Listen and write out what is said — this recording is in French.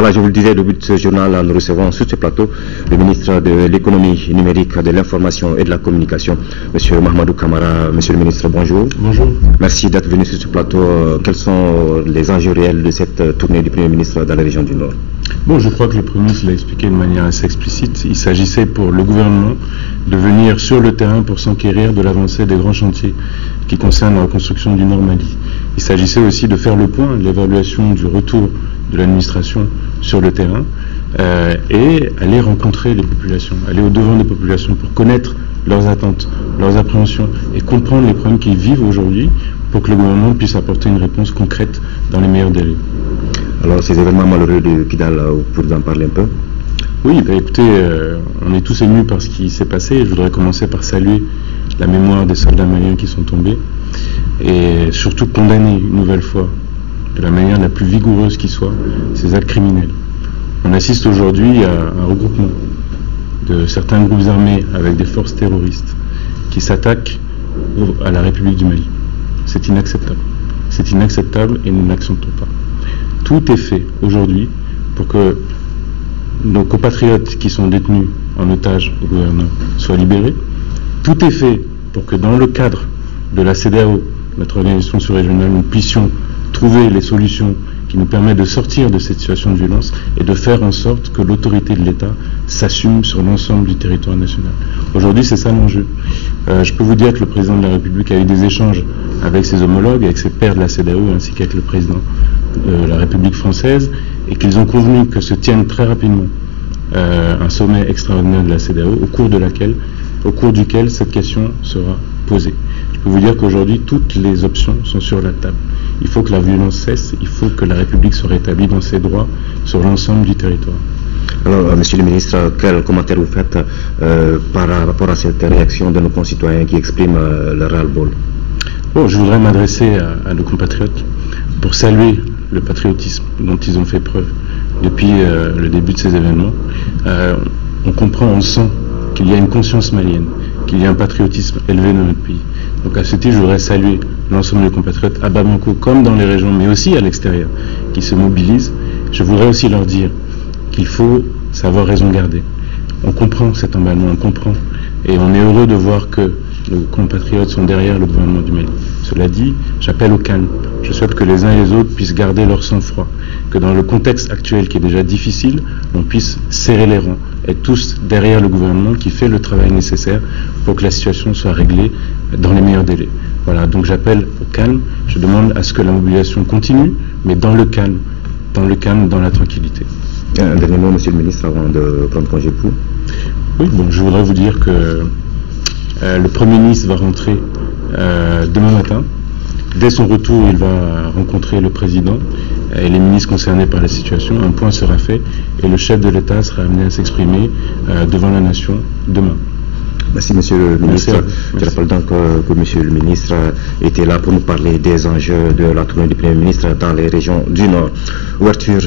Voilà, je vous le disais, au début de ce journal, nous recevons sur ce plateau le ministre de l'économie numérique, de l'information et de la communication, M. Mahamadou Camara. Monsieur le ministre, bonjour. Bonjour. Merci d'être venu sur ce plateau. Quels sont les enjeux réels de cette tournée du Premier ministre dans la région du Nord? Bon, je crois que le Premier ministre l'a expliqué de manière assez explicite. Il s'agissait pour le gouvernement de venir sur le terrain pour s'enquérir de l'avancée des grands chantiers qui concernent la reconstruction du Nord Mali. Il s'agissait aussi de faire le point de l'évaluation du retour de l'administration sur le terrain et aller rencontrer les populations, aller au-devant des populations pour connaître leurs attentes, leurs appréhensions et comprendre les problèmes qu'ils vivent aujourd'hui pour que le gouvernement puisse apporter une réponse concrète dans les meilleurs délais. Alors, ces événements malheureux de Kidal, vous pouvez en parler un peu? Oui, écoutez, on est tous émus par ce qui s'est passé. Je voudrais commencer par saluer la mémoire des soldats maliens qui sont tombés et surtout condamner une nouvelle fois, de la manière la plus vigoureuse qui soit, ces actes criminels. On assiste aujourd'hui à un regroupement de certains groupes armés avec des forces terroristes qui s'attaquent à la République du Mali. C'est inacceptable. C'est inacceptable et nous n'acceptons pas. Tout est fait aujourd'hui pour que nos compatriotes qui sont détenus en otage au gouvernement soient libérés. Tout est fait pour que dans le cadre de la CEDEAO, notre organisation sous-régionale, nous puissions trouver les solutions qui nous permettent de sortir de cette situation de violence et de faire en sorte que l'autorité de l'État s'assume sur l'ensemble du territoire national. Aujourd'hui, c'est ça l'enjeu. Je peux vous dire que le président de la République a eu des échanges avec ses homologues, avec ses pairs de la CEDEAO, ainsi qu'avec le président de la République française, et qu'ils ont convenu que se tienne très rapidement un sommet extraordinaire de la CEDEAO, au cours duquel cette question sera posée. Je peux vous dire qu'aujourd'hui, toutes les options sont sur la table. Il faut que la violence cesse, il faut que la République soit rétablie dans ses droits sur l'ensemble du territoire. Alors, Monsieur le ministre, quel commentaire vous faites par rapport à cette réaction de nos concitoyens qui expriment leur ras-le-bol? Bon, je voudrais m'adresser à nos compatriotes pour saluer le patriotisme dont ils ont fait preuve depuis le début de ces événements. On comprend, on sent qu'il y a une conscience malienne, qu'il y a un patriotisme élevé dans notre pays. Donc à ce titre, je voudrais saluer l'ensemble des compatriotes à Bamako, comme dans les régions, mais aussi à l'extérieur, qui se mobilisent. Je voudrais aussi leur dire qu'il faut savoir raison garder. On comprend cet emballement, on comprend, et on est heureux de voir que nos compatriotes sont derrière le gouvernement du Mali. Cela dit, j'appelle au calme. Je souhaite que les uns et les autres puissent garder leur sang-froid, que dans le contexte actuel qui est déjà difficile, on puisse serrer les rangs, être tous derrière le gouvernement qui fait le travail nécessaire pour que la situation soit réglée dans les meilleurs délais. Voilà, donc j'appelle au calme, je demande à ce que la mobilisation continue, mais dans le calme, dans la tranquillité. Un dernier mot, Monsieur le ministre, avant de prendre congé pour. Oui, bon, je voudrais vous dire que le Premier ministre va rentrer demain matin. Dès son retour, il va rencontrer le président et les ministres concernés par la situation. Un point sera fait et le chef de l'État sera amené à s'exprimer devant la nation demain. Merci Monsieur le ministre. Je rappelle donc que Monsieur le ministre était là pour nous parler des enjeux de la tournée du Premier ministre dans les régions du Nord. Ouverture